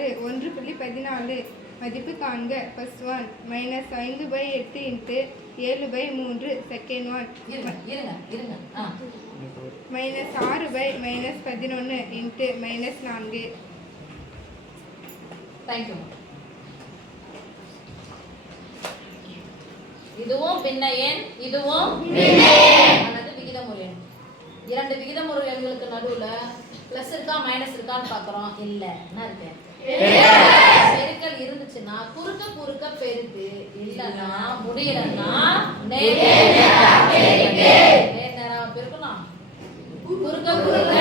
எடுத்துக்காட்டு ஒன்று புள்ளி பதினாலு மதிப்பு காண்க. ஃபர்ஸ்ட் ஒன் மைனஸ் ஐந்து பை எட்டு இன்ட்டு ஏழு பை மூன்று செகண்ட் ஒன் மைனஸ் ஆறு பை மைனஸ் பதினொன்று இன்ட்டு மைனஸ் நான்கு. தேங்க்யூ இதுவும் பின்ன எண் இதுவும் அல்லது விகிதமுறு எண். இரண்டு விகிதமுறு எண்களுக்கு நடுவுல பிளஸ் இருக்கா மைனஸ் இருக்கான்னு பார்க்கறோம். இல்ல என்ன இருக்கு? பெருக்கல் இருந்துச்சுன்னா குறுக்க குறுக்க பெருக்கு இல்லைன்னா முடியலன்னா நேர் நேர் நேரா பெருக்கணும் குறுக்க குறுக்க.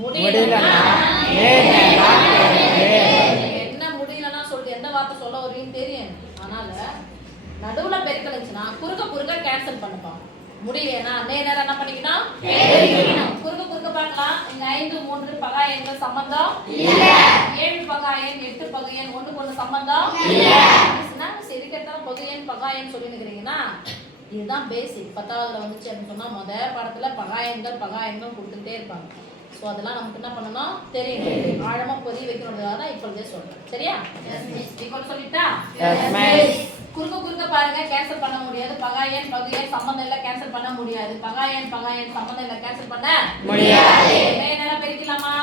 முடியலன்னா என்ன முடியலன்னா சொல்லிட்டு எந்த வார்த்தை சொல்ல வருவீன்னு தெரியும் அதனால நடுவுல பெருக்கல் இருந்துச்சுன்னா குறுக்க குறுக்க கேன்சல் பண்ணுப்போம். முடியலையா நே நேரம் என்ன பண்ணிக்கணும்? குறுக்க குறுக்க பார்க்கலாம். ஐந்து மூன்று பகா எண்கள் சம்பந்தம் ஏழு பகா எண் எட்டு பகை எண் ஒண்ணுக்கு ஒண்ணு சம்பந்தம் கேட்டாலும் பகை எண் பகா எண் சொல்லி நிக்கிறீங்கன்னா இதுதான் பேசிக் பத்தாவதுல வந்துச்சு அப்படின்னு சொன்னா முத பாடத்துல பகா எண்கள் பகா எண்கள் கொடுத்துட்டே இருப்பாங்க. ஸோ அதெல்லாம் நமக்கு என்ன பண்ணணும்? தெரியணும் ஆழமா பொதி வைக்கணுன்றதாக தான் இப்பொழுதே சொல்றேன். சரியா? இப்போ சொல்லிட்டா? பாருங்க கேன்சல் பண்ண முடியாது. பகாயன் பகையன் சம்பந்தம் இல்ல கேன்சல் பண்ண முடியாது. பகாயன் பகாயன் சம்பந்தம் இல்ல கேன்சல் பண்ண முடியாது. நேரம் பிரிக்கலாமா?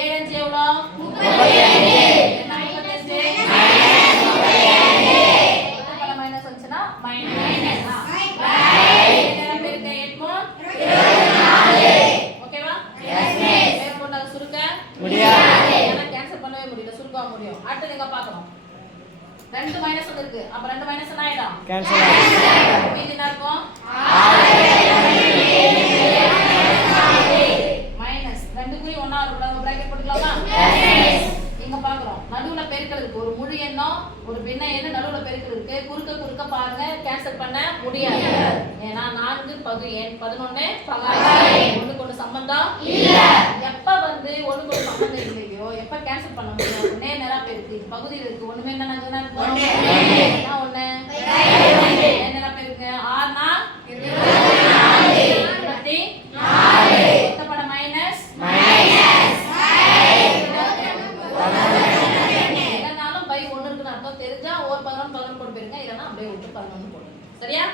ஏழு அஞ்சு எவ்வளோ? என்ன சுருக்க. ஏன்னா கேன்சல் பண்ணவே முடியல. சுருக்க முடியும்? அடுத்து நீங்க பார்க்கணும்? ரெண்டு மைனஸ் இருக்கு. அப்ப ரெண்டு மைனஸ் என்ன ஆயிடும்? மீதி என்ன இருக்கும்? மைனஸ் ரெண்டு குறி ஒண்ணா இருக்கும் நம்ம பிராக்கெட் போட்டுக்கலாமா? இங்க பாக்குறோம். நடுவுல பெருக்கல் இருக்கு. ஒரு முழு எண்ணம் ஒரு பின்ன எண்ணம் நடுவுல பெருக்கல் இருக்கு. குறுக்க குறுக்க பாருங்க. கேன்சல் பண்ண முடியாது. ஏன்னா நான்கு பகு எண் பதினொன்னு பகாயம் ஒண்ணுக்கு ஒண்ணு சம்பந்தம் எப்ப வந்து பகுதியில் இருக்கு. ஒண்ணுமே என்ன என்ன ஒண்ணு. என்னென்ன பேருங்க ஆறுனா? இருபத்தி மொத்தப்பட மைனஸ் என்னன்னாலும் பை ஒண்ணு இருக்குன்னு அர்த்தம். தெரிஞ்சா ஒரு பதினொன்று பதினொன்று போட்டு போயிருங்க. இல்லைன்னா அப்படியே விட்டு பதினொன்று போடுங்க. சரியா?